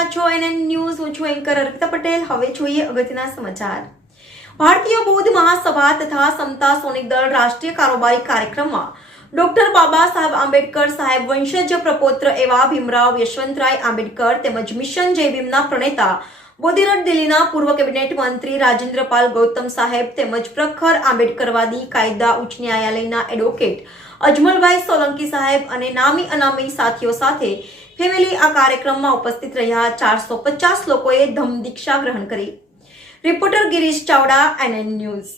રહ્યા છો NN news. હું છું એન્કર અર્પિતા પટેલ. હવે જોઈએ અગત્યના સમાચાર. ભારતીય બૌદ્ધ મહાસભા તથા સમતા સૈનિક દળ રાષ્ટ્રીય કારોબારી કાર્યક્રમમાં ડોક્ટર બાબા સાહેબ આંબેડકર સાહેબ વંશજ પ્રપૌત્ર એવા ભીમરાવ યશવંતરાય આંબેડકર તેમજ મિશન જય ભીમના પ્રણેતા બોધીરથ દિલ્હીના પૂર્વ કેબિનેટ મંત્રી રાજેન્દ્રપાલ ગૌતમ સાહેબ તેમજ પ્રખર આંબેડકરવાદી કાયદા ઉચ્ચ ન્યાયાલયના એડવોકેટ અજમલભાઈ સોલંકી સાહેબ અને નામી અનામી સાથીઓ સાથે ફેમિલી આ કાર્યક્રમમાં ઉપસ્થિત રહ્યા 450 લોકોએ ધમ્મ દીક્ષા ગ્રહણ કરી. Reporter Girish Chavda, NN news.